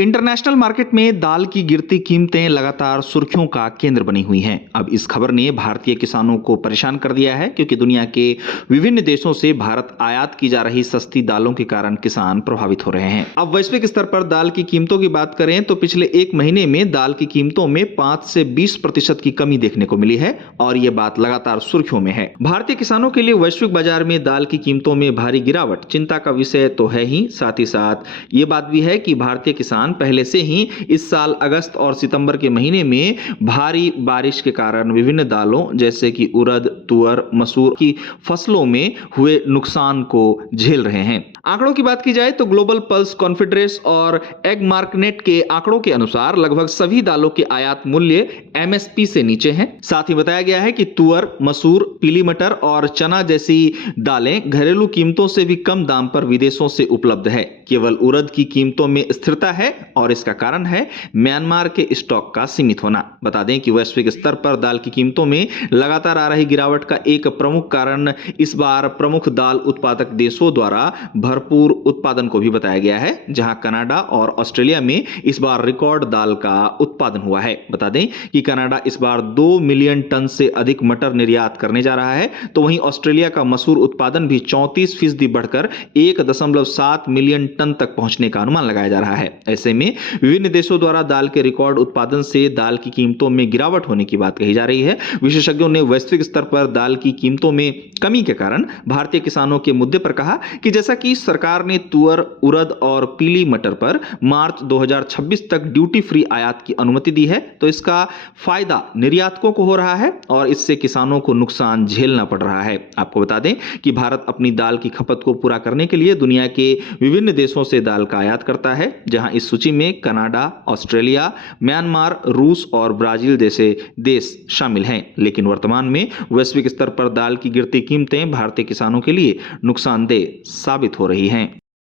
International market में दाल की गिरती कीमतें लगातार सुर्खियों का केंद्र बनी हुई हैं। अब इस खबर ने भारतीय किसानों को परेशान कर दिया है, क्योंकि दुनिया के विभिन्न देशों से भारत आयात की जा रही सस्ती दालों के कारण किसान प्रभावित हो रहे हैं। अब वैश्विक स्तर पर दाल की कीमतों की बात करें तो पिछले एक महीने में दाल की कीमतों में 5 से 20% की कमी देखने को मिली है और ये बात लगातार सुर्खियों में है। भारतीय किसानों के लिए वैश्विक बाजार में दाल की कीमतों में भारी गिरावट चिंता का विषय तो है ही साथ ये बात भी है कि भारतीय किसान पहले से ही इस साल अगस्त और सितंबर के महीने में भारी बारिश के कारण विभिन्न दालों जैसे कि उड़द, तुअर, मसूर की फसलों में हुए नुकसान को झेल रहे हैं। आंकड़ों की बात की जाए तो ग्लोबल पल्स कॉन्फेडरेशन और एग मार्केट के आंकड़ों के अनुसार लगभग सभी दालों के आयात मूल्य एमएसपी से नीचे हैं। साथ ही बताया गया है कि तुअर, मसूर, पीली मटर और चना जैसी दालें घरेलू कीमतों से भी कम दाम पर विदेशों से उपलब्ध है। केवल उड़द की कीमतों में स्थिरता है और इसका कारण है म्यांमार के स्टॉक का सीमित होना। बता दें कि वैश्विक स्तर पर दाल की कीमतों में लगातार आ रही गिरावट का एक प्रमुख कारण इस बार प्रमुख दाल उत्पादक देशों द्वारा भरपूर उत्पादन को भी बताया गया है, जहां कनाडा और ऑस्ट्रेलिया में इस बार रिकॉर्ड दाल का उत्पादन हुआ है। बता दें कि कनाडा इस बार 2 मिलियन टन से अधिक मटर निर्यात करने जा रहा है, तो वहीं ऑस्ट्रेलिया का मसूर उत्पादन भी 34% बढ़कर 1.7 मिलियन टन तक पहुंचने का अनुमान लगाया जा रहा है। ऐसे में विभिन्न देशों द्वारा दाल के रिकॉर्ड उत्पादन से दाल की कीमतों में गिरावट होने की बात कही जा रही है। विशेषज्ञों ने वैश्विक स्तर पर दाल की कीमतों में कमी के कारण भारतीय किसानों के मुद्दे पर कहा कि जैसा कि सरकार ने तुअर, उड़द और पीली मटर पर मार्च 2026 तक ड्यूटी फ्री आयात की अनुमति दी है, तो इसका फायदा निर्यातकों को हो रहा है और इससे किसानों को नुकसान झेलना पड़ रहा है। आपको बता दें कि भारत अपनी दाल की खपत को पूरा करने के लिए दुनिया के विभिन्न देशों से दाल का आयात करता है, जहां इस सूची में कनाडा, ऑस्ट्रेलिया, म्यांमार, रूस और ब्राजील जैसे देश शामिल हैं। लेकिन वर्तमान में वैश्विक स्तर पर दाल की गिरती कीमतें भारतीय किसानों के लिए नुकसानदेह साबित हो रही हैं।